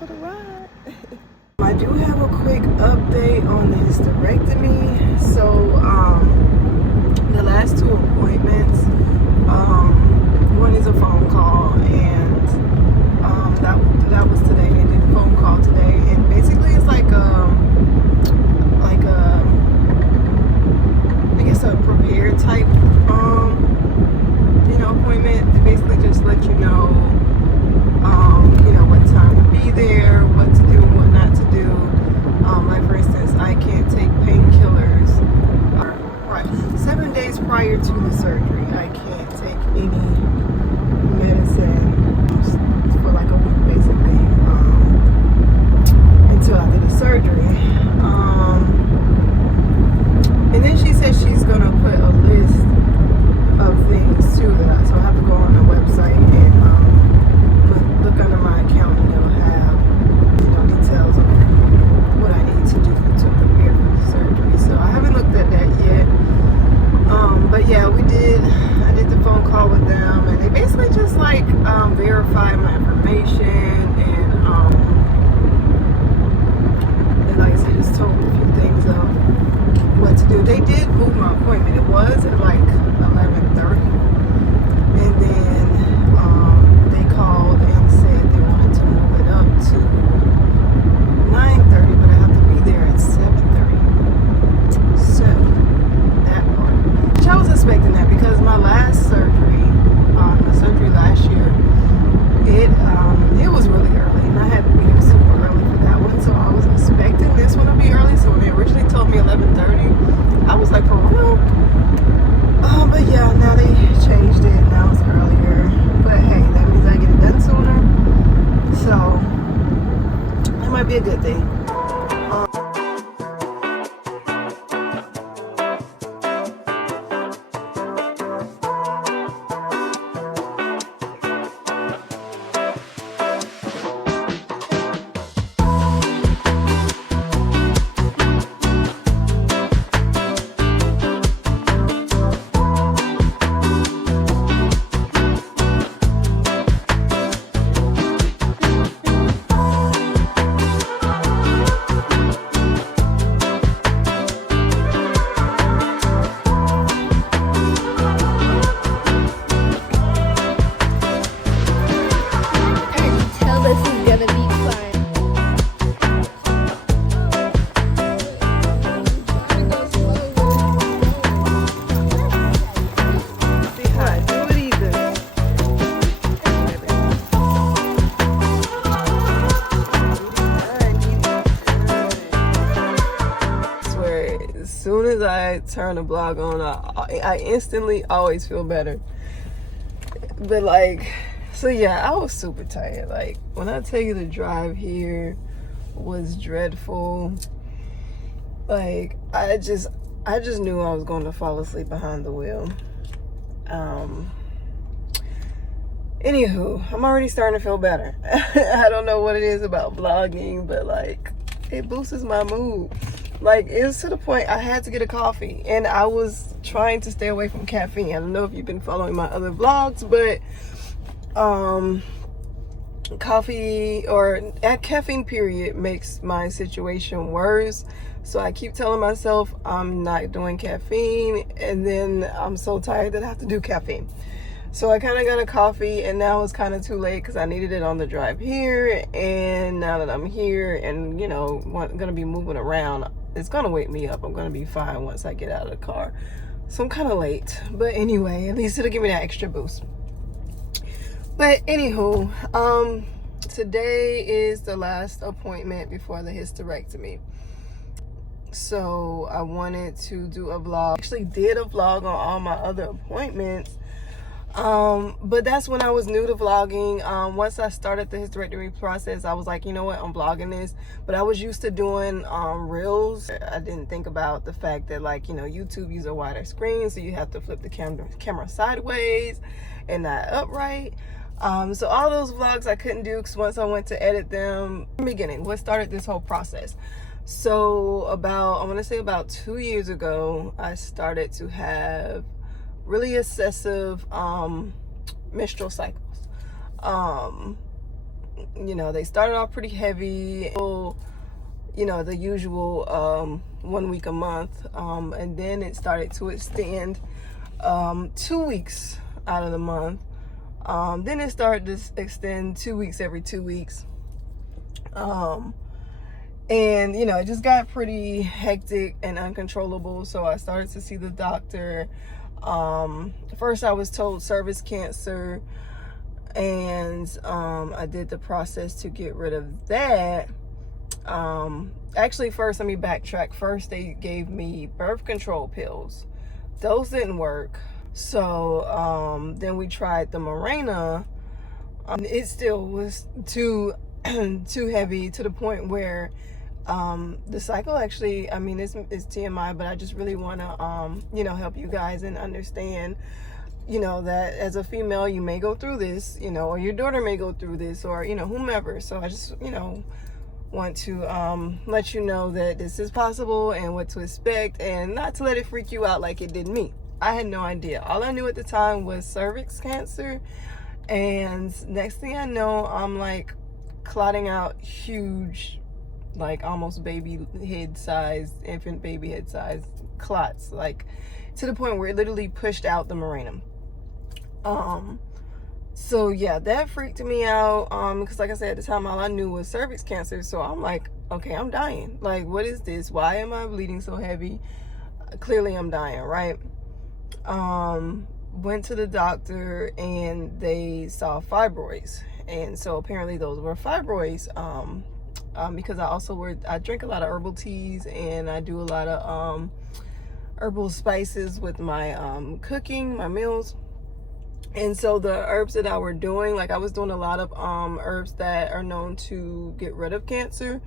for the ride. I do have a quick update on the hysterectomy. So, the last 2 appointments, one is a phone call, and that was today. They did a phone call today, and basically it's like I guess a prepared type, appointment. They basically just let you know, what time to be there, what to do, what not to do. Like for instance, I can't take painkillers. Right, 7 days prior to the surgery, I can't take any medicine for like a week, basically, until after the surgery. And then she said she's gonna put a list of things too, so I have to go on the website and look under my account, and it'll have details of what I need to do to prepare for the surgery. So I haven't looked at that yet. But yeah, I did the phone call with them, and they basically just like verified my information, and like I said, just told me a few things of what to do. They did move my appointment. It was at like 11:30, and then they called and said they wanted to move it up to 9:30, but I have to be there at 7:30. So that part, which I was expecting that, because my last surgery, my surgery last year, it was really early, and I had to be there super early for that one. So I was expecting this one to be early. So when they originally told me 11:30, I was like, for real? But yeah, now they changed it. Now it's earlier. But hey, that means I get it done sooner. So it might be a good thing. As soon as I turn the blog on, I instantly always feel better. But like, so yeah, I was super tired. Like, when I tell you the drive here was dreadful, like I just knew I was going to fall asleep behind the wheel. Anywho, I'm already starting to feel better. I don't know what it is about vlogging, but like, it boosts my mood. Like, it was to the point I had to get a coffee, and I was trying to stay away from caffeine. I don't know if you've been following my other vlogs, but coffee, or at caffeine period, makes my situation worse. So I keep telling myself I'm not doing caffeine, and then I'm so tired that I have to do caffeine. So I kind of got a coffee, and now it's kind of too late because I needed it on the drive here. And now that I'm here and, going to be moving around, it's going to wake me up. I'm going to be fine once I get out of the car. So I'm kind of late. But anyway, at least it'll give me that extra boost. But anywho, today is the last appointment before the hysterectomy. So I wanted to do a vlog. I actually did a vlog on all my other appointments. But that's when I was new to vlogging. Once I started the hysterectomy process, I was like, you know what, I'm vlogging this. But I was used to doing reels. I didn't think about the fact that, like, YouTube uses a wider screen, so you have to flip the camera sideways and not upright. So all those vlogs I couldn't do, because once I went to edit them in the beginning, what started this whole process. So I want to say about 2 years ago, I started to have really excessive menstrual cycles. you know, they started off pretty heavy, you know, the usual 1 week a month, and then it started to extend 2 weeks out of the month. Then it started to extend 2 weeks every 2 weeks. And you know, it just got pretty hectic and uncontrollable. So I started to see the doctor. First I was told cervix cancer, and I did the process to get rid of that. Actually, first, let me backtrack. First, they gave me birth control pills. Those didn't work. So then we tried the Mirena. It still was too heavy, to the point where the cycle actually, I mean, it's TMI, but I just really want to you know, help you guys and understand, you know, that as a female you may go through this, you know, or your daughter may go through this, or you know, whomever. So I just, you know, want to let you know that this is possible and what to expect, and not to let it freak you out like it did me. I had no idea. All I knew at the time was cervix cancer, and next thing I know, I'm like clotting out huge, like almost baby head size, infant baby head size clots, like to the point where it literally pushed out the Mirena. So yeah, that freaked me out, because like I said, at the time all I knew was cervix cancer. So I'm like, okay, I'm dying. Like, what is this? Why am I bleeding so heavy? Clearly I'm dying, right? Went to the doctor and they saw fibroids, and so apparently those were fibroids. Because I drink a lot of herbal teas, and I do a lot of herbal spices with my cooking, my meals. And so the herbs that I were doing, like I was doing a lot of herbs that are known to get rid of cancer.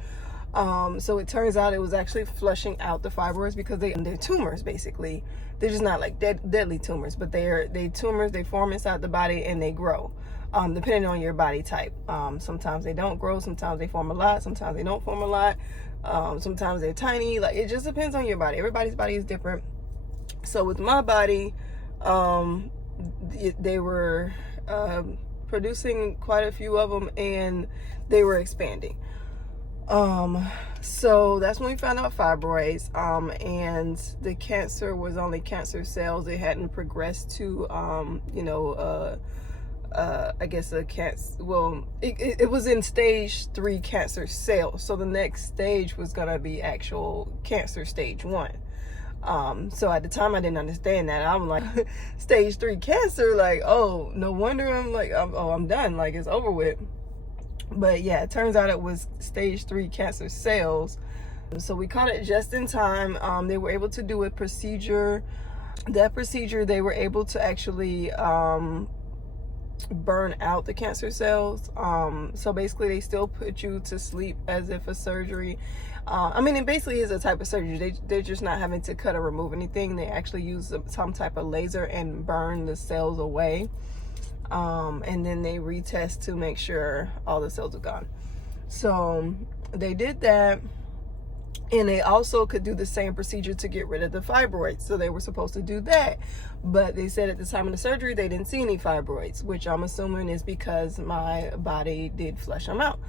So it turns out it was actually flushing out the fibroids, because they're tumors basically. They're just not like deadly tumors, but they tumors. They form inside the body and they grow, depending on your body type. Sometimes they don't grow, sometimes they form a lot, sometimes they don't form a lot, sometimes they're tiny. Like, it just depends on your body. Everybody's body is different. So with my body, they were producing quite a few of them, and they were expanding. So that's when we found out fibroids, and the cancer was only cancer cells. It hadn't progressed to you know, I guess a cancer. Well, it was in stage 3 cancer cells. So the next stage was gonna be actual cancer, stage 1. So at the time I didn't understand that. I'm like, stage 3 cancer, like, oh, no wonder. I'm like, I'm done, like it's over with. But yeah, it turns out it was stage 3 cancer cells. So we caught it just in time. They were able to do a procedure. That procedure, they were able to actually burn out the cancer cells. So basically they still put you to sleep as if a surgery. I mean, it basically is a type of surgery. They're just not having to cut or remove anything. They actually use some type of laser and burn the cells away. And then they retest to make sure all the cells are gone. So they did that, and they also could do the same procedure to get rid of the fibroids. So they were supposed to do that, but they said at the time of the surgery they didn't see any fibroids, which I'm assuming is because my body did flush them out.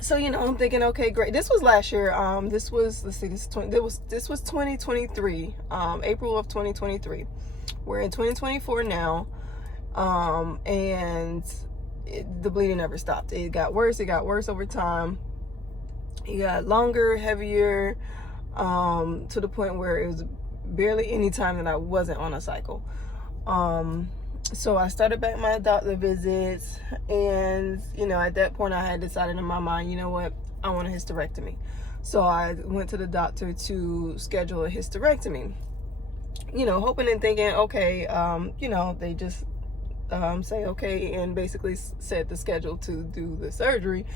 So, you know, I'm thinking, okay, great. This was last year. This was, let's see, this was 2023, April of 2023. We're in 2024 now, and the bleeding never stopped. It got worse over time. It got longer, heavier, to the point where it was barely any time that I wasn't on a cycle. So I started back my doctor visits, and you know, at that point I had decided in my mind, you know what, I want a hysterectomy. So I went to the doctor to schedule a hysterectomy, you know, hoping and thinking, okay, you know, they just say okay and basically set the schedule to do the surgery.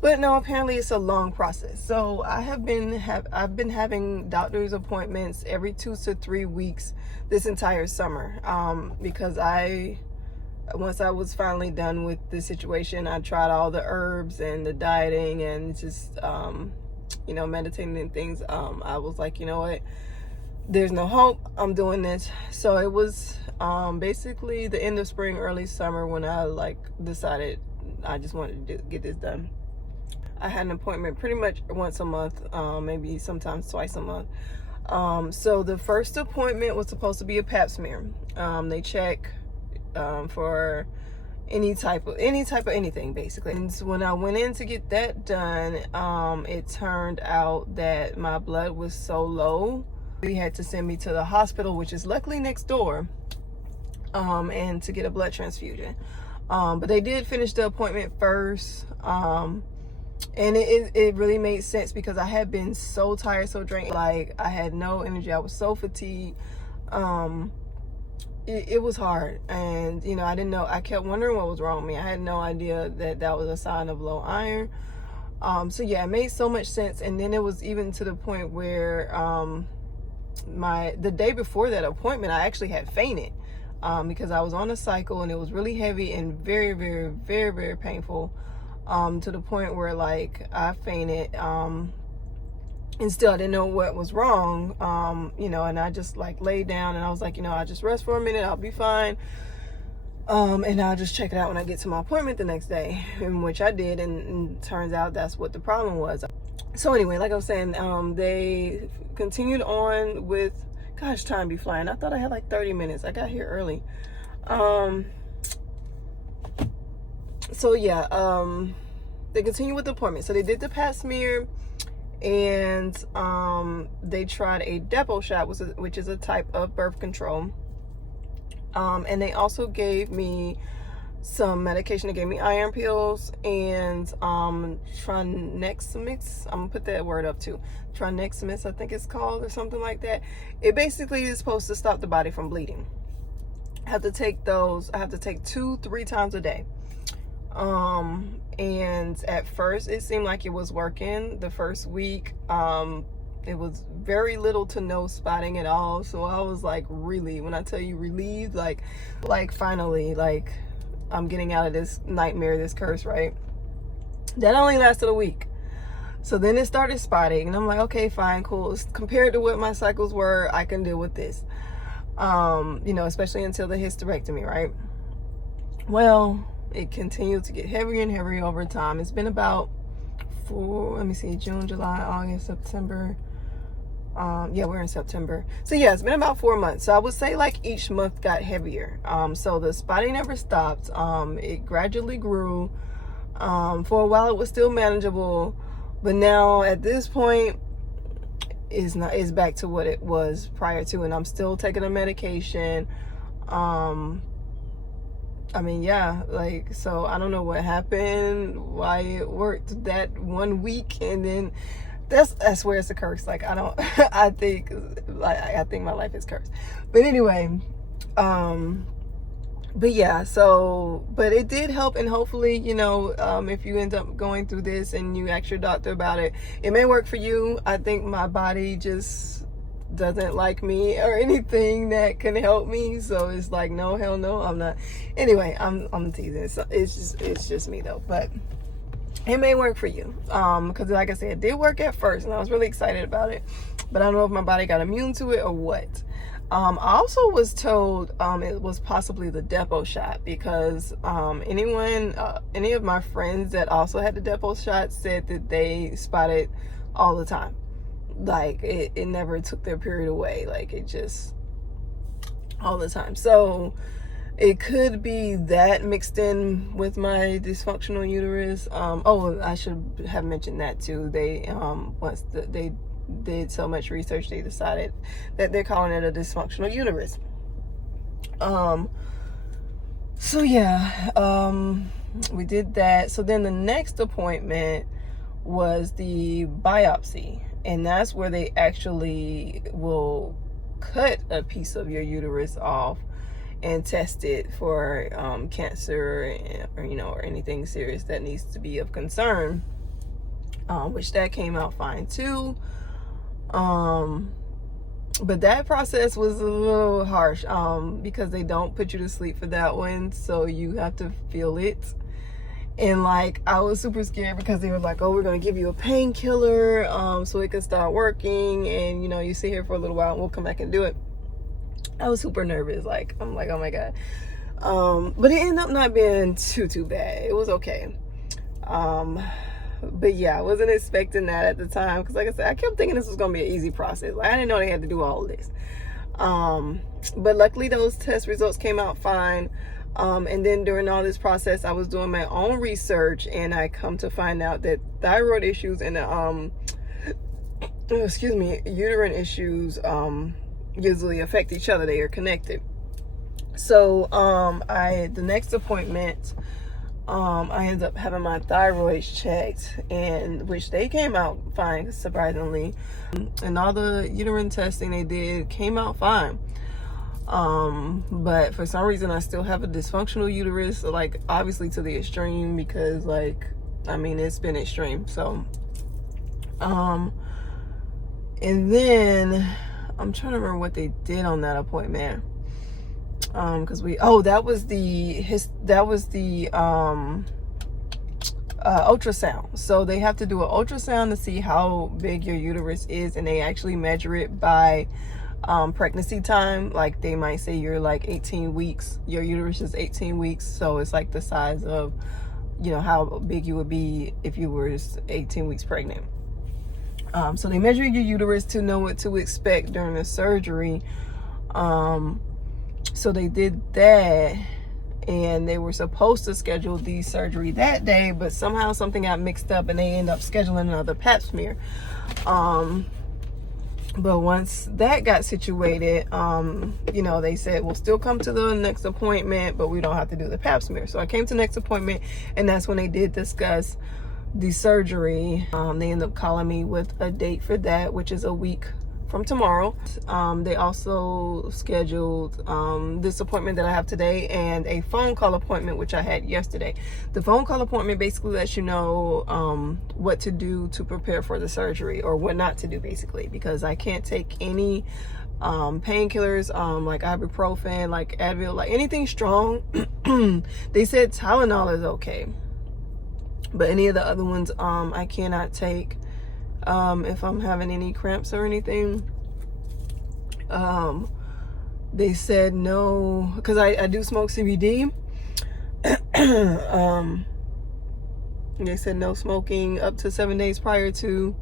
But no, apparently it's a long process. So I've been having doctor's appointments every 2 to 3 weeks this entire summer, because once I was finally done with the situation, I tried all the herbs and the dieting and just you know, meditating and things. I was like, you know what, there's no hope. I'm doing this. So it was basically the end of spring, early summer when I like decided I just wanted to get this done. I had an appointment pretty much once a month, maybe sometimes twice a month. So the first appointment was supposed to be a pap smear. They check for any type of anything basically. And so when I went in to get that done, it turned out that my blood was so low, they had to send me to the hospital, which is luckily next door, and to get a blood transfusion. But they did finish the appointment first. And it really made sense because I had been so tired, so drained. Like, I had no energy. I was so fatigued. It was hard. And, you know, I didn't know. I kept wondering what was wrong with me. I had no idea that that was a sign of low iron. So, yeah, it made so much sense. And then it was even to the point where the day before that appointment, I actually had fainted because I was on a cycle and it was really heavy and very, very, very, very painful. To the point where like I fainted, and still I didn't know what was wrong, you know, and I just like laid down and I was like, you know, I'll just rest for a minute, I'll be fine, and I'll just check it out when I get to my appointment the next day, in which I did, and turns out that's what the problem was. So anyway, like I was saying, they continued on with, gosh, time be flying. I thought I had like 30 minutes. I got here early. So yeah, they continue with the appointment. So they did the pap smear, and they tried a depot shot, which is a type of birth control. And they also gave me some medication. They gave me iron pills and trinexamix. I'm gonna put that word up too. Trinexamix, I think it's called, or something like that. It basically is supposed to stop the body from bleeding. I have to take those. I have to take 2-3 times a day. And at first it seemed like it was working. The first week, it was very little to no spotting at all. So I was like, really, when I tell you relieved, like finally, like I'm getting out of this nightmare, this curse, right? That only lasted a week. So then it started spotting and I'm like, okay, fine, cool. Compared to what my cycles were, I can deal with this. You know, especially until the hysterectomy, right? Well, it continued to get heavier and heavier over time. It's been about June, July, August, September. Yeah, we're in September. So yeah, it's been about 4 months. So I would say like each month got heavier. So the spotting never stopped. It gradually grew. For a while it was still manageable, but now at this point it's back to what it was prior to, and I'm still taking a medication. I mean, yeah, like, so I don't know what happened, why it worked that 1 week, and then that's where it's a curse. Like, I don't, I think my life is cursed. But anyway, but yeah, so, but it did help, and hopefully, you know, if you end up going through this and you ask your doctor about it, it may work for you. I think my body just doesn't like me or anything that can help me, so it's like, no, hell no, I'm not. Anyway, I'm teasing. So it's just me though, but it may work for you, because like I said, it did work at first and I was really excited about it, but I don't know if my body got immune to it or what. I also was told it was possibly the depot shot, because any of my friends that also had the depot shot said that they spotted all the time. Like, it never took their period away. Like, it just all the time. So it could be that mixed in with my dysfunctional uterus. Oh, I should have mentioned that too. They once they did so much research, they decided that they're calling it a dysfunctional uterus. So yeah, we did that. So then the next appointment was the biopsy, and that's where they actually will cut a piece of your uterus off and test it for cancer, or or anything serious that needs to be of concern, which that came out fine too. But that process was a little harsh, because they don't put you to sleep for that one, so you have to feel it. And like I was super scared because they were like, oh, we're gonna give you a painkiller so it can start working, and you know, you sit here for a little while and we'll come back and do it. I was super nervous. Like, I'm like, oh my god. But it ended up not being too bad. It was okay. But yeah, I wasn't expecting that at the time, because like I said, I kept thinking this was gonna be an easy process. Like, I didn't know they had to do all of this. But luckily those test results came out fine. And then during all this process, I was doing my own research, and I come to find out that thyroid issues and uterine issues usually affect each other. They are connected. So the next appointment, I ended up having my thyroid checked, and which they came out fine, surprisingly, and all the uterine testing they did came out fine. But for some reason I still have a dysfunctional uterus, like obviously to the extreme, because like, I mean, it's been extreme. So and then I'm trying to remember what they did on that appointment, because that was the ultrasound. So they have to do an ultrasound to see how big your uterus is, and they actually measure it by pregnancy time. Like they might say you're like 18 weeks, your uterus is 18 weeks, so it's like the size of, you know, how big you would be if you were 18 weeks pregnant. So they measure your uterus to know what to expect during the surgery. So they did that, and they were supposed to schedule the surgery that day, but somehow something got mixed up and they ended up scheduling another pap smear. But once that got situated, you know, they said, we'll still come to the next appointment, but we don't have to do the pap smear. So I came to the next appointment, and that's when they did discuss the surgery. They ended up calling me with a date for that, which is a week from tomorrow. They also scheduled this appointment that I have today and a phone call appointment, which I had yesterday. The phone call appointment basically lets you know what to do to prepare for the surgery, or what not to do, basically, because I can't take any painkillers, like ibuprofen, like Advil, like anything strong. They said Tylenol is okay, but any of the other ones I cannot take if I'm having any cramps or anything. They said no, because I do smoke CBD. They said no smoking up to 7 days prior to,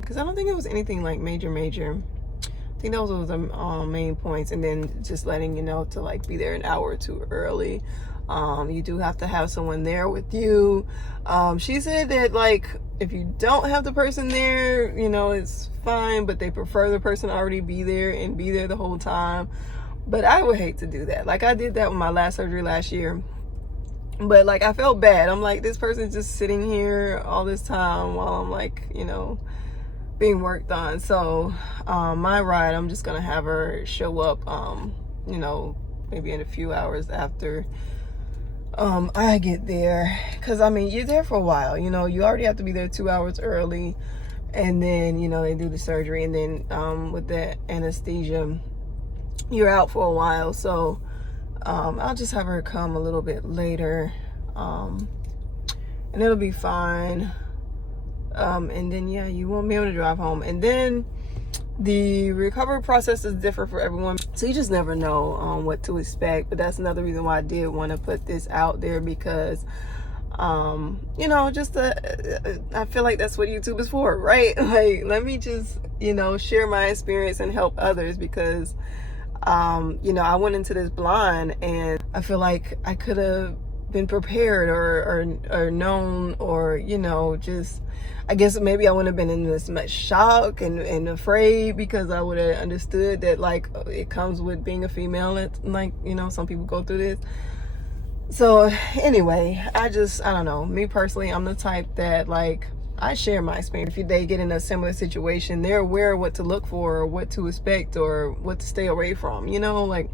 because I don't think it was anything like major. I think those were the main points. And then just letting you know to like be there an hour or two early. You do have to have someone there with you. She said that like if you don't have the person there, you know, it's fine, but they prefer the person already be there and be there the whole time. But I would hate to do that. Like I did that with my last surgery last year, but like I felt bad. I'm like, this person's just sitting here all this time while I'm like, you know, being worked on. So my ride, I'm just gonna have her show up, you know, maybe in a few hours after I get there, because I mean, you're there for a while, you know, you already have to be there 2 hours early, and then, you know, they do the surgery, and then with the anesthesia, you're out for a while. So I'll just have her come a little bit later, and it'll be fine. And then yeah, you won't be able to drive home. And then the recovery process is different for everyone, so you just never know what to expect. But that's another reason why I did want to put this out there, because you know, just I feel like that's what YouTube is for, right? Like, let me just, you know, share my experience and help others, because you know, I went into this blind, and I feel like I could have been prepared or known, or, you know, just, I guess maybe I wouldn't have been in this much shock and afraid, because I would have understood that like it comes with being a female, and like, you know, some people go through this. So anyway, I don't know, me personally, I'm the type that like, I share my experience. If they get in a similar situation, they're aware of what to look for, or what to expect, or what to stay away from, you know, like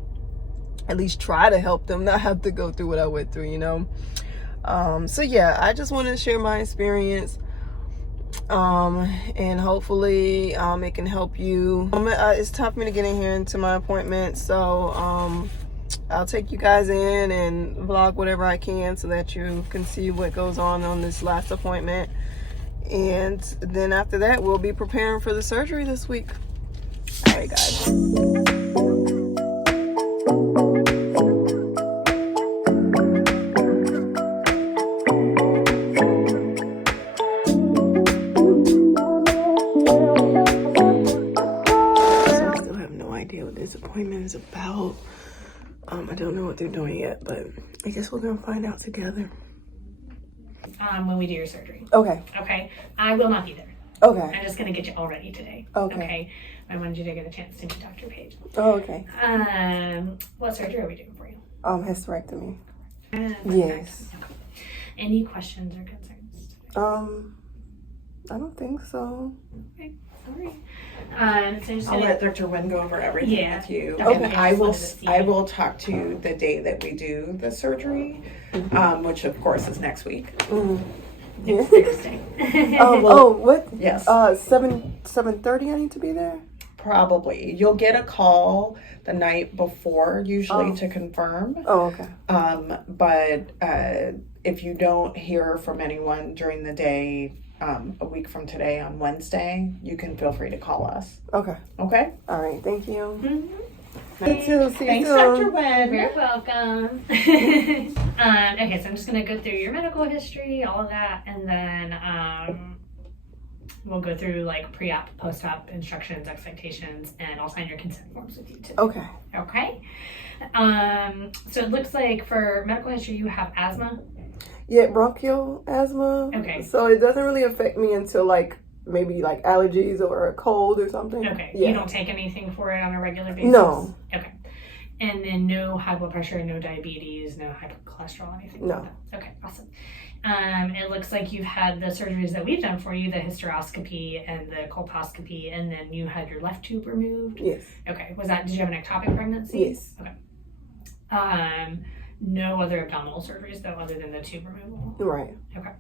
at least try to help them not have to go through what I went through, you know. So yeah, I just want to share my experience, and hopefully it can help you. It's tough for me to get in here into my appointment, so I'll take you guys in and vlog whatever I can so that you can see what goes on this last appointment. And then after that, we'll be preparing for the surgery this week. All right, guys. What this appointment is about. I don't know what they're doing yet, but I guess we're gonna find out together. When we do your surgery. Okay. Okay. I will not be there. Okay. I'm just gonna get you all ready today. Okay. I wanted you to get a chance to meet Dr. Page. Oh, okay. What surgery are we doing for you? Hysterectomy. Yes. Okay. Any questions or concerns? I don't think so. Okay. All right. So I'll let Dr. Wynn go over everything with you. Okay. And I will talk to you the day that we do the surgery, which of course is next week. Next Thursday. What? Yes. 7:30. I need to be there. Probably. You'll get a call the night before usually to confirm. Oh, okay. But if you don't hear from anyone during the day, a week from today on Wednesday, you can feel free to call us. Okay. Okay? All right. Thank you. Mm-hmm. You too. See Thanks, you soon. Dr. Wynn. You're welcome. Okay, so I'm just gonna go through your medical history, all of that, and then we'll go through like pre-op, post-op instructions, expectations, and I'll sign your consent forms with you too. Okay. Okay. So it looks like for medical history you have asthma. Yeah, bronchial asthma. Okay. So it doesn't really affect me until maybe allergies or a cold or something. Okay. Yeah. You don't take anything for it on a regular basis? No. Okay. And then no high blood pressure, no diabetes, no high cholesterol, anything No. like that? Okay, awesome. It looks like you've had the surgeries that we've done for you, the hysteroscopy and the colposcopy, and then you had your left tube removed? Yes. Okay. Did you have an ectopic pregnancy? Yes. Okay. No other abdominal surgeries though, other than the tube removal? Right. Okay.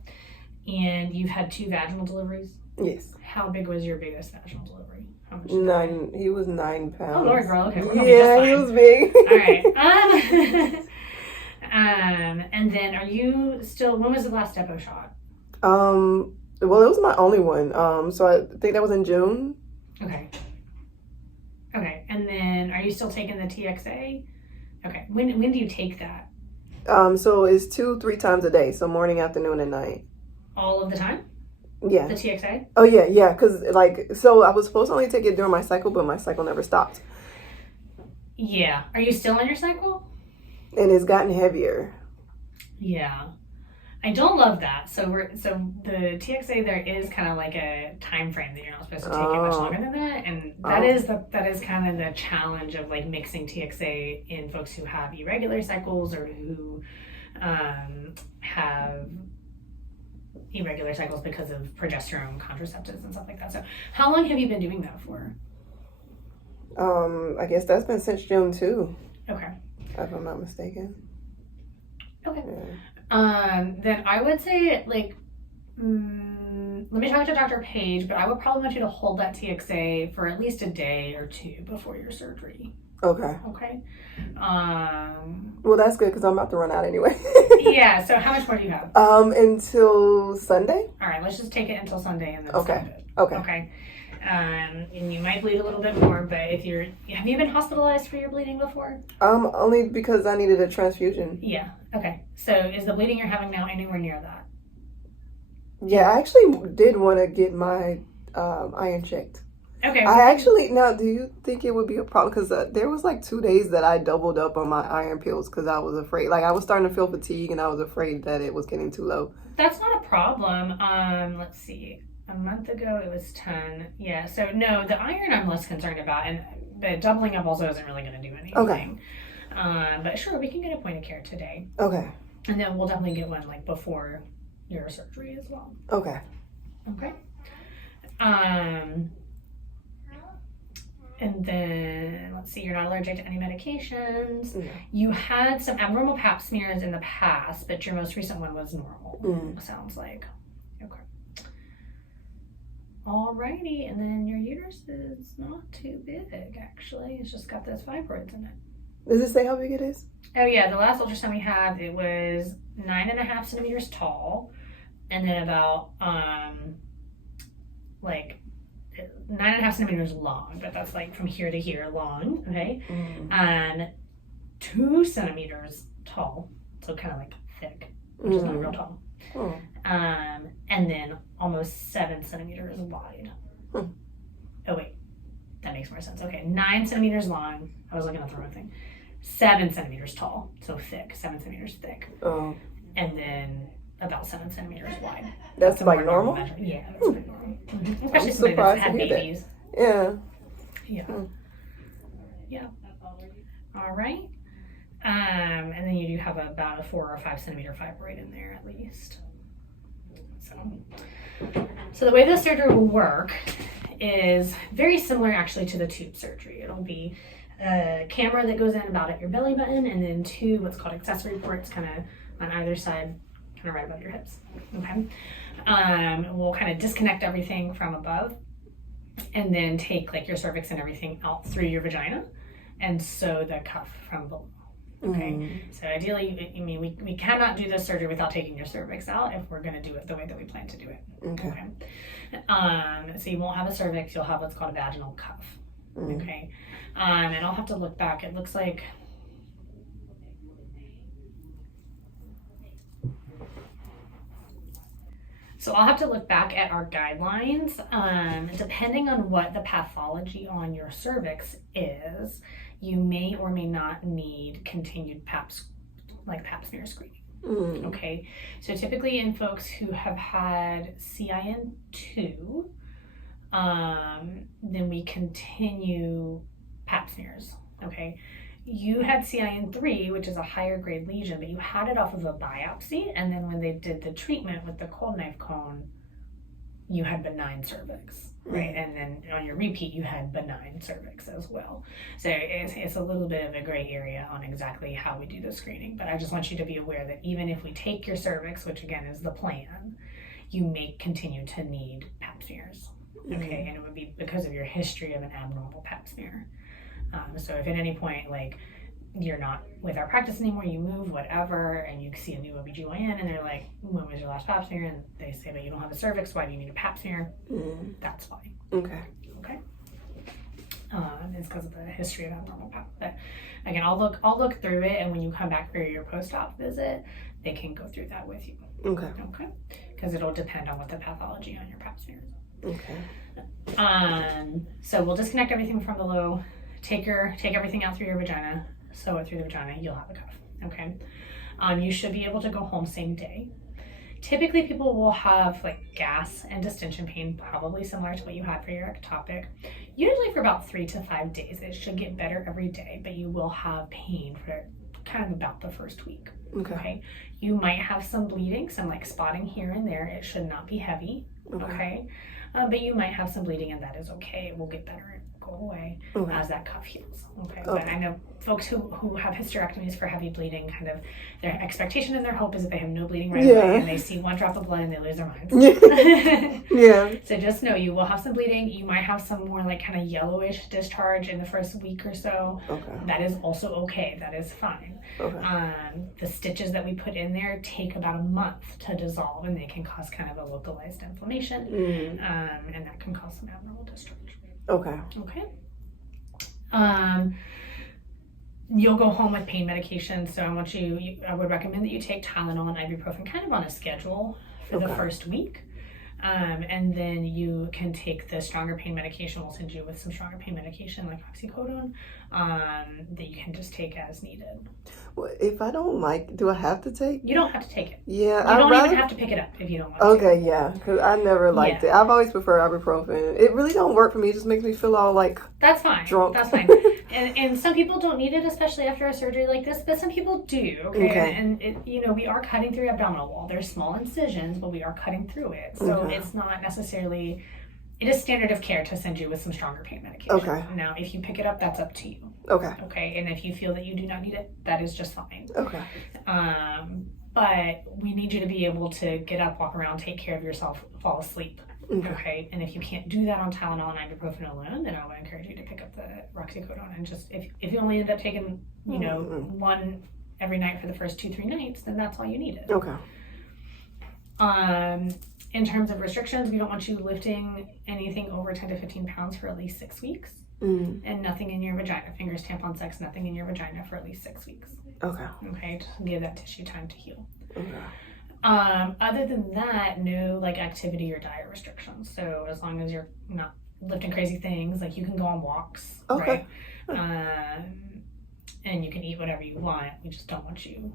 And you've had 2 vaginal deliveries? Yes. How big was your biggest vaginal delivery? How much? 9. He was 9 pounds. Oh, Lord, girl. Okay, we're gonna Yeah, be he just was big. fine. All right. And then are you still? When was the last depot shot? Well, it was my only one. So I think that was in June. Okay. Okay. And then are you still taking the TXA? Okay. When do you take that? So it's 2-3 times a day. So morning, afternoon, and night. All of the time? Yeah. The TXA? Oh yeah. Because so I was supposed to only take it during my cycle, but my cycle never stopped. Yeah. Are you still on your cycle? And it's gotten heavier. Yeah. I don't love that. So the TXA, there is kind of like a time frame that you're not supposed to take it much longer than that, and that is kind of the challenge of like mixing TXA in folks who have irregular cycles or who have irregular cycles because of progesterone contraceptives and stuff like that. So how long have you been doing that for? I guess that's been since June too. Okay. If I'm not mistaken. Okay. Yeah. Then I would say let me talk to Dr. Page, but I would probably want you to hold that TXA for at least a day or 2 before your surgery. Okay. Okay. Well, that's good because I'm about to run out anyway. Yeah. So how much more do you have? Until Sunday. All right. Let's just take it until Sunday and then Okay. stop it. Okay. Okay. And you might bleed a little bit more, but have you been hospitalized for your bleeding before? Only because I needed a transfusion. Yeah. Okay. So is the bleeding you're having now anywhere near that? Yeah, I actually did want to get my iron checked. Okay. Now, do you think it would be a problem? Because there was 2 days that I doubled up on my iron pills because I was afraid. I was starting to feel fatigue and I was afraid that it was getting too low. That's not a problem. Let's see. A month ago it was 10. Yeah. So no, the iron I'm less concerned about, but doubling up also isn't really going to do anything. Okay. But sure, we can get a point of care today. Okay. And then we'll definitely get one before your surgery as well. Okay. Okay. And then let's see, you're not allergic to any medications. No. You had some abnormal pap smears in the past, but your most recent one was normal. Sounds like. Okay. Alrighty, and then your uterus is not too big actually. It's just got those fibroids in it. Does it say how big it is? Oh yeah, the last ultrasound we had, it was 9.5 centimeters tall, and then about like 9.5 centimeters long, but that's like from here to here long, okay? 2 centimeters tall, so kind of like thick, which is not real tall. And then almost 7 centimeters wide. Oh wait, that makes more sense. Okay, 9 centimeters long. I was looking at the wrong thing. 7 centimeters tall, so thick, 7 centimeters thick. Oh. And then about 7 centimeters wide. That's like normal? Yeah, that's pretty normal. Mm-hmm. Especially I'm somebody that's surprised had to hear babies. that. Yeah. Yeah. Yeah. All right. And then you do have about a 4 or 5 centimeter fibroid in there at least. So the way the surgery will work is very similar actually to the tube surgery. It'll be a camera that goes in about at your belly button, and then 2 what's called accessory ports kind of on either side, kind of right above your hips. Okay. We'll kind of disconnect everything from above and then take like your cervix and everything out through your vagina and sew the cuff from below. Okay. So ideally, I mean, we cannot do this surgery without taking your cervix out if we're going to do it the way that we plan to do it. Okay. So you won't have a cervix, you'll have what's called a vaginal cuff. Okay. And I'll have to look back. It looks like so I'll have to look back at our guidelines. Depending on what the pathology on your cervix is, you may or may not need continued pap smear screening. Okay, so typically in folks who have had CIN2, then we continue pap smears. Okay, you had CIN3, which is a higher grade lesion, but you had it off of a biopsy, and then when they did the treatment with the cold knife cone, you had benign cervix, right? And then on your repeat, you had benign cervix as well. So it's a little bit of a gray area on exactly how we do the screening, but I just want you to be aware that even if we take your cervix, which again is the plan, you may continue to need pap smears, okay? And it would be because of your history of an abnormal pap smear. So if at any point, like, you're not with our practice anymore, you move, whatever, and you see a new OBGYN and they're like, when was your last pap smear? And they say, but you don't have a cervix, why do you need a pap smear? That's fine. Okay. It's because of the history of abnormal pap. But again, I'll look through it, and when you come back for your post-op visit, they can go through that with you. Okay. Because it'll depend on what the pathology on your pap smear is. So we'll disconnect everything from below, take everything out through your vagina, sew it through the vagina, you'll have a cuff. Okay. You should be able to go home same day. Typically people will have like gas and distension pain, probably similar to what you had for your ectopic. Usually for about 3 to 5 days. It should get better every day, but you will have pain for kind of about the first week. Okay. You might have some bleeding, some like spotting here and there. It should not be heavy. Okay. But you might have some bleeding, and that is okay. It will get better and go away as that cuff heals. But I know folks who have hysterectomies for heavy bleeding, kind of their expectation and their hope is that they have no bleeding right away, and they see 1 drop of blood and they lose their minds. So just know you will have some bleeding. You might have some more like kind of yellowish discharge in the first week or so. That is also okay. That is fine. The stitches that we put in there take about a month to dissolve, and they can cause kind of a localized inflammation, and that can cause some abnormal discharge. You'll go home with pain medication, so I would recommend that you take Tylenol and ibuprofen kind of on a schedule for the first week. And then you can take the stronger pain medication. We'll send you with some stronger pain medication like oxycodone that you can just take as needed. Well, if I don't like, do I have to take? You don't have to take it. Yeah, you don't even have to pick it up if you don't want to. Okay, yeah, because I never liked it. I've always preferred ibuprofen. It really don't work for me. It just makes me feel all like that's fine. Drunk. That's fine. And some people don't need it, especially after a surgery like this, but some people do. Okay. And we are cutting through the abdominal wall. There's small incisions, but we are cutting through it. So it's not necessarily. It is standard of care to send you with some stronger pain medication. Now, if you pick it up, that's up to you. Okay. And if you feel that you do not need it, that is just fine. but we need you to be able to get up, walk around, take care of yourself, fall asleep. Okay. Okay. And if you can't do that on Tylenol and ibuprofen alone, then I would encourage you to pick up the roxicodone. And just if you only end up taking, one every night for the first 2-3 nights, then that's all you needed. Okay. In terms of restrictions, we don't want you lifting anything over 10 to 15 pounds for at least 6 weeks. And nothing in your vagina, fingers, tampon, sex, nothing in your vagina for at least 6 weeks. Okay. Okay, to give that tissue time to heal. Okay. Other than that, no like activity or diet restrictions. So as long as you're not lifting crazy things, like you can go on walks, Okay. right? And you can eat whatever you want. We just don't want you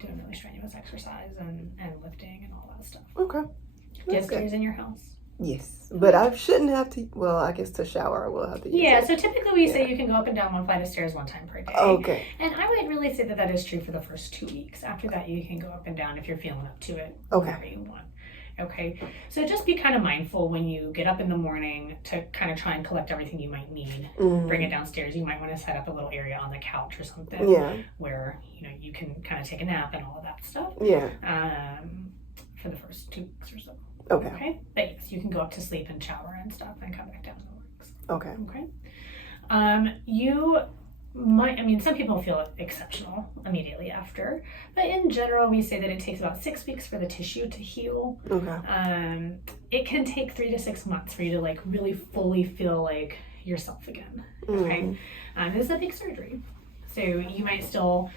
doing really strenuous exercise and lifting and all that stuff. Okay. Do you have stairs in your house? Yes, but I shouldn't have to. Well, I guess to shower I will have to use it. So typically we say you can go up and down one flight of stairs 1 time per day. Okay. And I would really say that is true for the first 2 weeks. After that, you can go up and down if you're feeling up to it. Okay. Whenever you want. Okay. So just be kind of mindful when you get up in the morning to kind of try and collect everything you might need. Bring it downstairs. You might want to set up a little area on the couch or something. Yeah. Where you can kind of take a nap and all of that stuff. Yeah. For the first 2 weeks or so. Okay. Okay. But yes, you can go up to sleep and shower and stuff and come back down to the works. Okay. Okay. You might, some people feel exceptional immediately after, but in general, we say that it takes about 6 weeks for the tissue to heal. Okay. It can take 3 to 6 months for you to like really fully feel like yourself again. Okay. This is a big surgery. So you might still,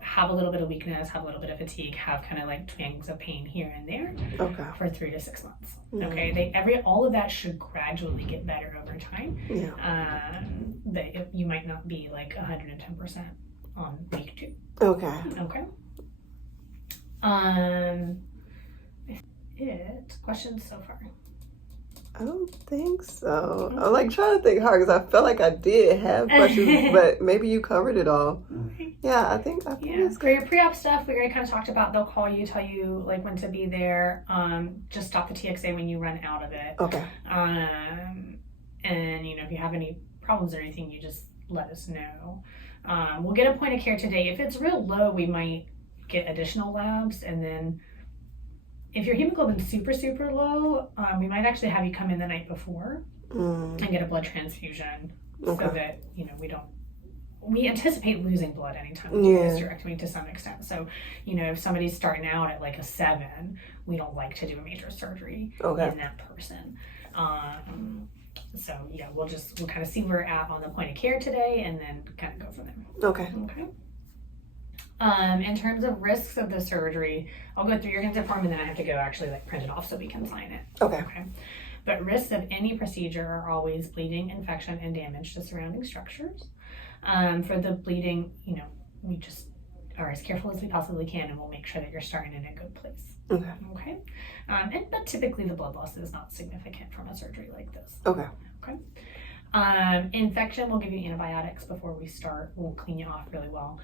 have a little bit of weakness, have a little bit of fatigue, have kind of like twinges of pain here and there. Okay. For 3 to 6 months. Okay. All of that should gradually get better over time. Yeah. But you might not be like 110% on week 2. Okay. Okay. Questions so far? I don't think so. I'm like trying to think hard because I felt like I did have questions, but maybe you covered it all. Yeah, I think it's For your pre-op stuff, we already kind of talked about. They'll call you, tell you like when to be there. Just stop the TXA when you run out of it. Okay. And if you have any problems or anything, you just let us know. We'll get a point of care today. If it's real low, we might get additional labs, and then if your hemoglobin's super, super low, we might actually have you come in the night before and get a blood transfusion so that, we anticipate losing blood anytime we do hysterectomy to some extent. So, if somebody's starting out at like a 7, we don't like to do a major surgery in that person. So yeah, we'll kind of see where we're at on the point of care today and then kind of go from there. Okay. In terms of risks of the surgery, I'll go through your consent form and then I have to go actually like print it off so we can sign it. Okay. But risks of any procedure are always bleeding, infection, and damage to surrounding structures. For the bleeding, we just are as careful as we possibly can and we'll make sure that you're starting in a good place. Okay. But typically the blood loss is not significant from a surgery like this. Okay. Infection, we'll give you antibiotics before we start. We'll clean you off really well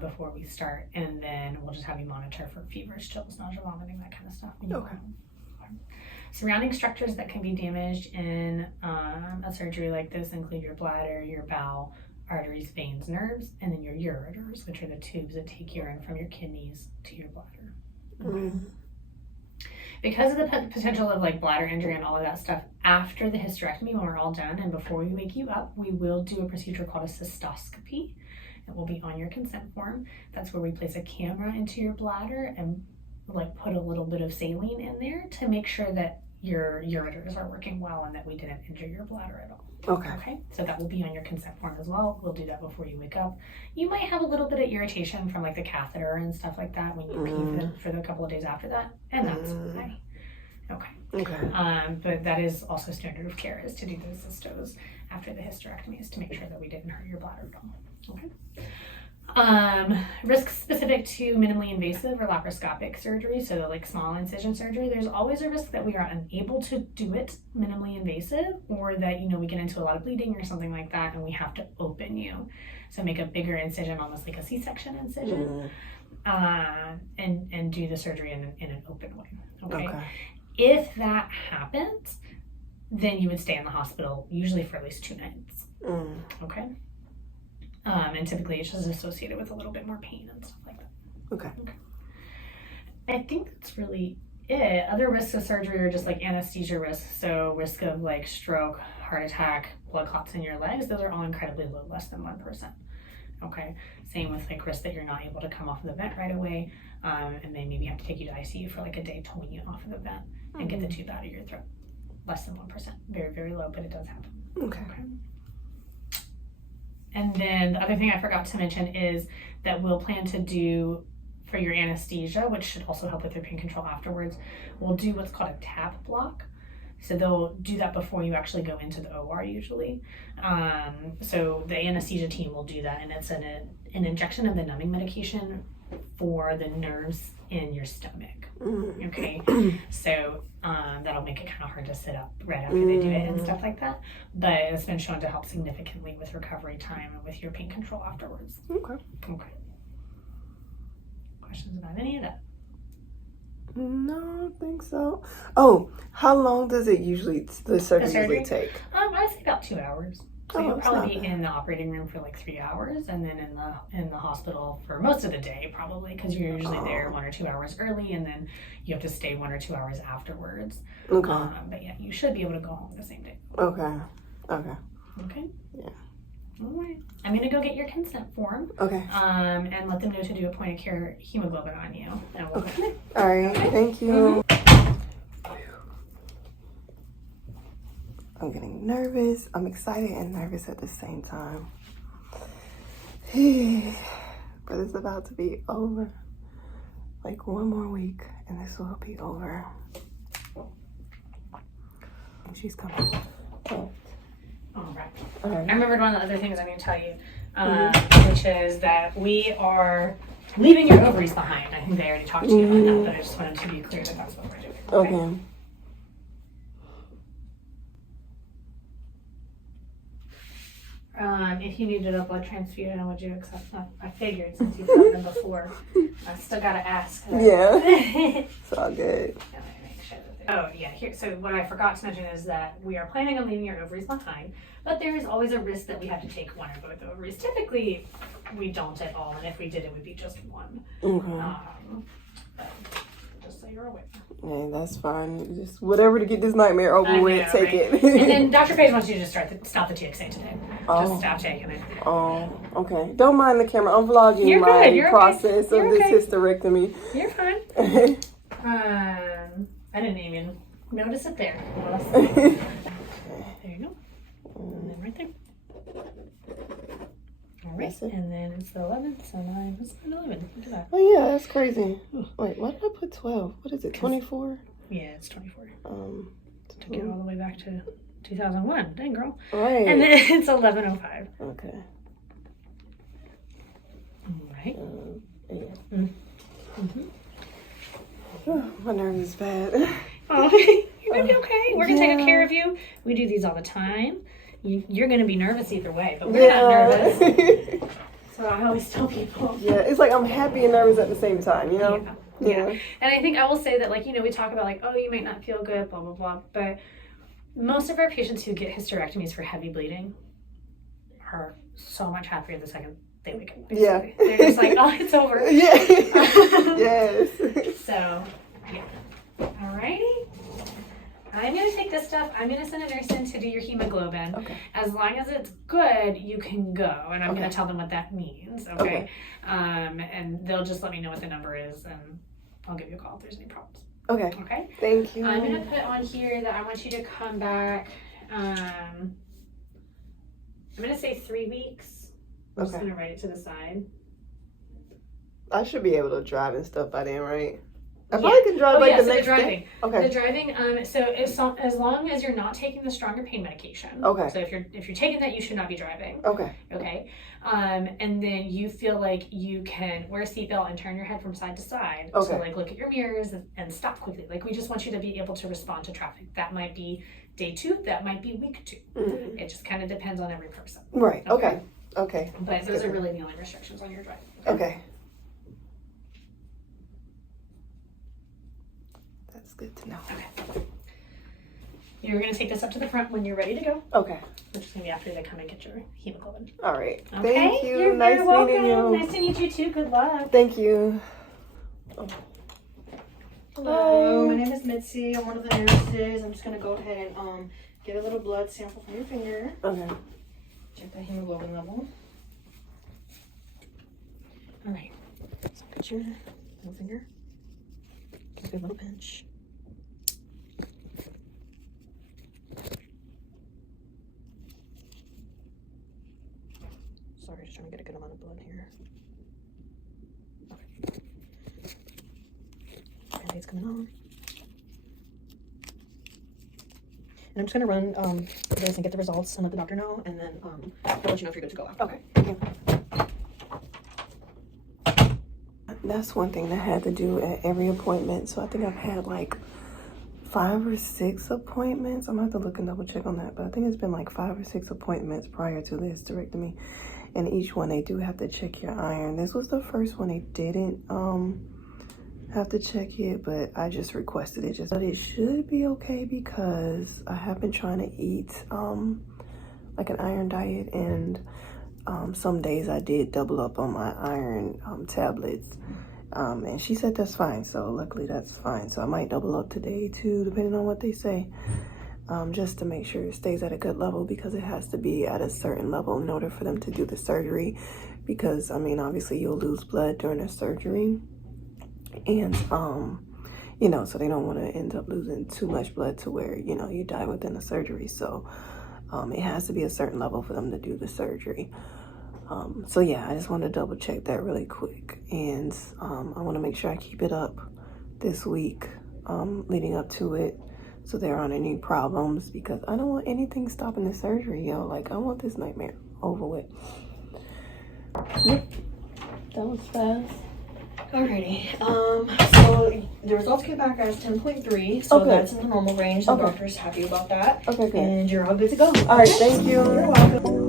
before we start, and then we'll just have you monitor for fevers, chills, nausea, vomiting, that kind of stuff. Surrounding structures that can be damaged in a surgery like this include your bladder, your bowel, arteries, veins, nerves, and then your ureters, which are the tubes that take urine from your kidneys to your bladder. Because of the potential of like bladder injury and all of that stuff, after the hysterectomy, when we're all done and before we wake you up, we will do a procedure called a cystoscopy. It will be on your consent form. That's where we place a camera into your bladder and like put a little bit of saline in there to make sure that your ureters are working well and that we didn't injure your bladder at all. Okay. So that will be on your consent form as well. We'll do that before you wake up. You might have a little bit of irritation from like the catheter and stuff like that when you pee for the couple of days after that, and that's fine. But that is also standard of care, is to do the cystos after the hysterectomies to make sure that we didn't hurt your bladder at all. Risks specific to minimally invasive or laparoscopic surgery, so like small incision surgery, there's always a risk that we are unable to do it minimally invasive, or that we get into a lot of bleeding or something like that and we have to open you. So make a bigger incision, almost like a C-section incision, and do the surgery in an open way. If that happens, then you would stay in the hospital, usually for at least 2 nights. And typically it's just associated with a little bit more pain and stuff like that. I think that's really it. Other risks of surgery are just like anesthesia risks. So risk of like stroke, heart attack, blood clots in your legs, those are all incredibly low, less than 1%. Okay. Same with like risk that you're not able to come off of the vent right away. And they maybe have to take you to ICU for like a day, towing you off of the vent and get the tube out of your throat. Less than 1%. Very, very low, but it does happen. Okay. And then the other thing I forgot to mention is that we'll plan to do for your anesthesia, which should also help with your pain control afterwards, we'll do what's called a tap block. So they'll do that before you actually go into the OR usually. So the anesthesia team will do that, and it's an injection of the numbing medication for the nerves in your stomach. Okay, so that'll make it kind of hard to sit up right after they do it and stuff like that. But it's been shown to help significantly with recovery time and with your pain control afterwards. Okay. Questions about any of that? No, I don't think so. Oh, how long does it usually usually take? I'd say about 2 hours. So you'll it's probably not be in the operating room for like 3 hours, and then in the hospital for most of the day, probably, because you're usually there 1 or 2 hours early, and then you have to stay 1 or 2 hours afterwards. Okay. But yeah, you should be able to go home the same day. Okay. Yeah. All right. I'm gonna go get your consent form. Okay. And let them know to do a point of care hemoglobin on you, and we'll go from there. All right. Okay. Thank you. I'm getting nervous. I'm excited and nervous at the same time. But it's about to be over. Like 1 more week and this will be over. And she's coming. Oh. All right. All right. I remembered one of the other things I'm going to tell you, which is that we are leaving your ovaries behind. I think they already talked to you about that, but I just wanted to be clear that that's what we're doing. Okay. If you needed a blood transfusion, would you accept that? I figured since you've done them before. I still got to ask. Yeah. It's all good. Oh, yeah. Here, so what I forgot to mention is that we are planning on leaving your ovaries behind, but there is always a risk that we have to take 1 or both ovaries. Typically, we don't at all, and if we did, it would be just 1. But just so you're aware. Yeah, that's fine. Just whatever to get this nightmare over with, take right? it. And then Dr. Page wants you to stop the TXA today. Oh. Just stop taking it. Oh, okay. Don't mind the camera. I'm vlogging You're my good. You're process okay. of You're this hysterectomy. You're fine. I didn't even notice it there. There you go. And then right there. All right. And then it's the 11th, so 9. It's 11. Look at that. Oh yeah, that's crazy. Wait, why did I put 12? What is it? 24? Yeah, it's 24. Took it Hmm. all the way back to 2001. Dang, girl. Right. And then it's 11:05. Okay. All right. Yeah. Oh, my nerves is bad. Oh, you're gonna be okay. We're gonna take care of you. We do these all the time. You're gonna be nervous either way, but we're not nervous. So I always tell people. Yeah, it's like I'm happy and nervous at the same time, you know? Yeah. And I think I will say that, like, we talk about like, oh, you might not feel good, blah, blah, blah. But most of our patients who get hysterectomies for heavy bleeding are so much happier the second they wake up. Basically. Yeah. They're just like, oh, it's over. Yeah. Yes. So, yeah. Alrighty. I'm going to take this stuff. I'm going to send a nurse in to do your hemoglobin. Okay. As long as it's good, you can go. And I'm going to tell them what that means. Okay. And they'll just let me know what the number is, and I'll give you a call if there's any problems. Okay. Okay. Thank you. I'm going to put on here that I want you to come back. I'm going to say 3 weeks. I'm just going to write it to the side. I should be able to drive and stuff by then, right? I probably can drive the next driving. day. Okay. The driving. So as long as you're not taking the stronger pain medication. Okay. So if you're taking that, you should not be driving. Okay. Okay. And then you feel like you can wear a seatbelt and turn your head from side to side. Okay. So like look at your mirrors and stop quickly. Like we just want you to be able to respond to traffic. That might be day 2. That might be week 2. Mm-hmm. It just kind of depends on every person. Right. Okay. Okay. But those are really the only restrictions on your driving. Okay. That's good to know. Okay. You're going to take this up to the front when you're ready to go. Okay. Which is going to be after they come and get your hemoglobin. All right. Okay? Thank you. You're Nice very welcome. meeting you. Nice to meet you too. Good luck. Thank you. Oh. Hello, my name is Mitzi. I'm one of the nurses. I'm just gonna go ahead and get a little blood sample from your finger. Okay. Check the hemoglobin level. All right. So get your little finger. Give it a little pinch. Sorry, just trying to get a good amount of blood here. Okay. Band-Aid's coming on. And I'm just gonna run this and get the results and let the doctor know, and then I'll let you know if you're good to go. Okay. Thank you. That's one thing that I had to do at every appointment. So I think I've had like 5 or 6 appointments. I'm gonna have to look and double check on that, but I think it's been like 5 or 6 appointments prior to the hysterectomy. And each one they do have to check your iron. This was the first one they didn't have to check it, but I just requested it. But it should be okay because I have been trying to eat like an iron diet, and some days I did double up on my iron tablets, and she said that's fine. So luckily that's fine. So I might double up today too, depending on what they say, just to make sure it stays at a good level, because it has to be at a certain level in order for them to do the surgery. Because I mean, obviously you'll lose blood during the surgery, and you know, so they don't want to end up losing too much blood to where, you know, you die within the surgery. So it has to be a certain level for them to do the surgery. So yeah, I just want to double check that really quick, and I want to make sure I keep it up this week leading up to it, so there aren't any problems, because I don't want anything stopping the surgery, yo. Like, I want this nightmare over with. Yep, that was fast. Alrighty. So the results came back as 10.3, so Okay. that's in the normal range. The Okay. doctor's happy about that. Okay, good. And you're all good to go. All right, thank you. You're welcome.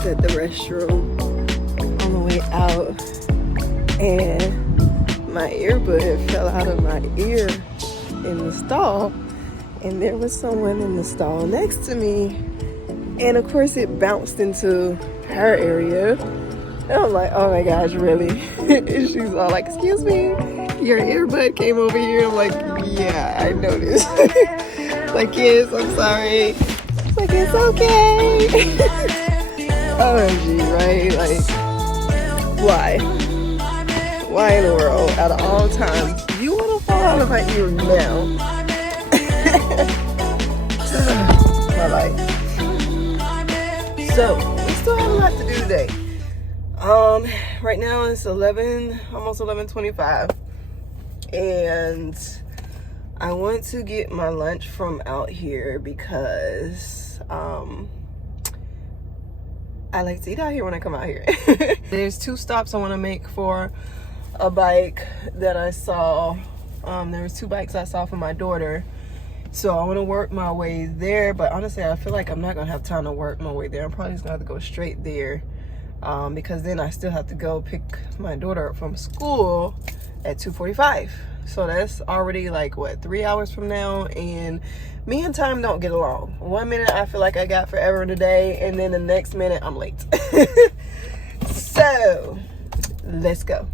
At the restroom on the way out, and my earbud fell out of my ear in the stall, and there was someone in the stall next to me, and of course it bounced into her area. And I was like, oh my gosh, really? And she's all like, excuse me, your earbud came over here. I'm like, yeah, I noticed. Like, yes, I'm sorry. She's like, it's okay. OMG, right? Like, why? Why in the world, out of all times, you want to fall out of my ear now? My life. So, we still have a lot to do today. Right now it's almost 11:25, and I want to get my lunch from out here because, I like to eat out here when I come out here. There's 2 stops I want to make for a bike that I saw. There was 2 bikes I saw for my daughter. So I want to work my way there. But honestly, I feel like I'm not going to have time to work my way there. I'm probably just going to have to go straight there. Because then I still have to go pick my daughter up from school at 2:45. So that's already like, what, 3 hours from now? And me and time don't get along. 1 minute I feel like I got forever in a day, and then the next minute I'm late. So let's go.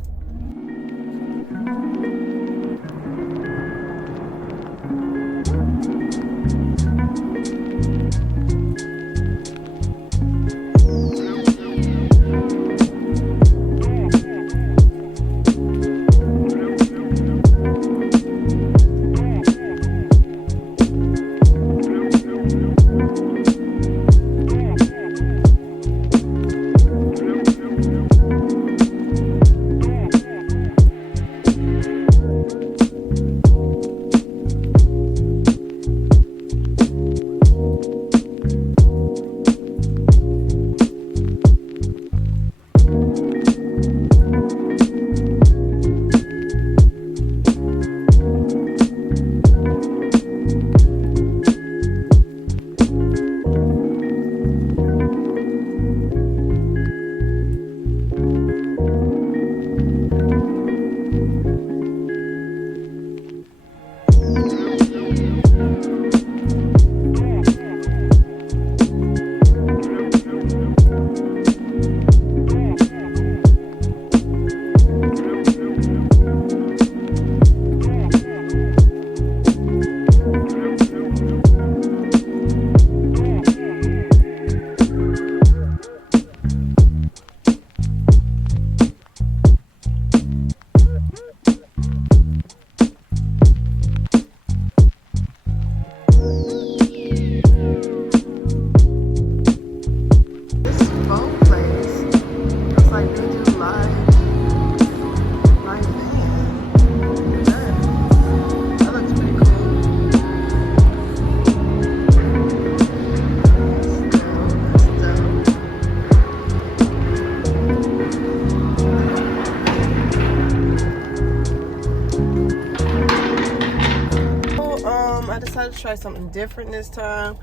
decided to try something different this time.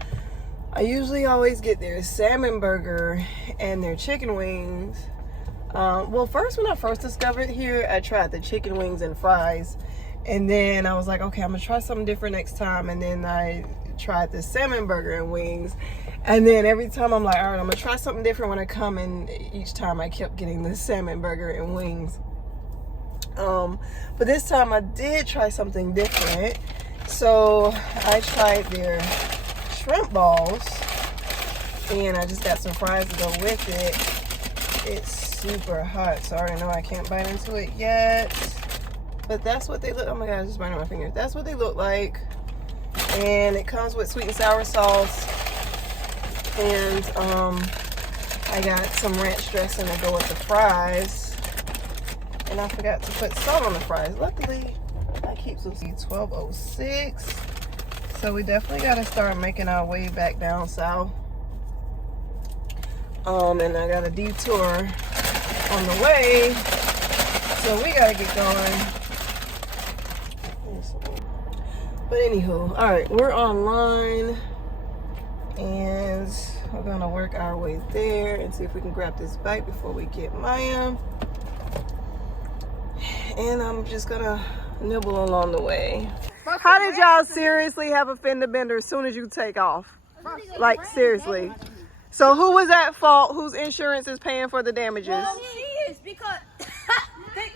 I usually always get their salmon burger and their chicken wings. Well, first, when I first discovered here, I tried the chicken wings and fries. And then I was like, okay, I'm gonna try something different next time. And then I tried the salmon burger and wings. And then every time I'm like, all right, I'm gonna try something different when I come. And each time I kept getting the salmon burger and wings. But this time I did try something different. So I tried their shrimp balls. And I just got some fries to go with it. It's super hot, so I already know I can't bite into it yet. But that's what they look. Oh my god, I just burned my finger. That's what they look like. And it comes with sweet and sour sauce. And I got some ranch dressing to go with the fries. And I forgot to put salt on the fries. Luckily, I keep some 12:06. So we definitely gotta start making our way back down south. And I got a detour on the way, so we gotta get going. But anywho, all right, we're online, and we're gonna work our way there and see if we can grab this bike before we get Maya. And I'm just gonna nibble along the way. How did y'all seriously have a fender bender as soon as you take off? Like, seriously. So who was at fault? Whose insurance is paying for the damages? Well, she is because when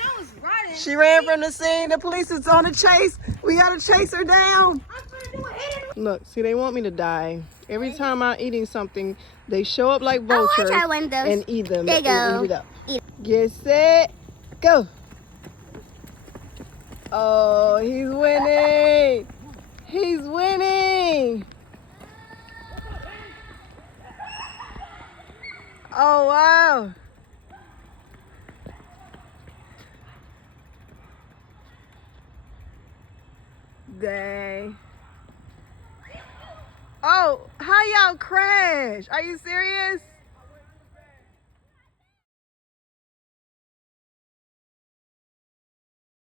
I was riding, She ran from the scene. The police is on the chase. We gotta chase her down. Look, see, they want me to die. Every time I'm eating something, they show up like vultures try one of those. and eat them. There you and go. eat it up. Get set, go. Oh, he's winning. He's winning. Oh, wow. Dang. Oh, how y'all crash? Are you serious?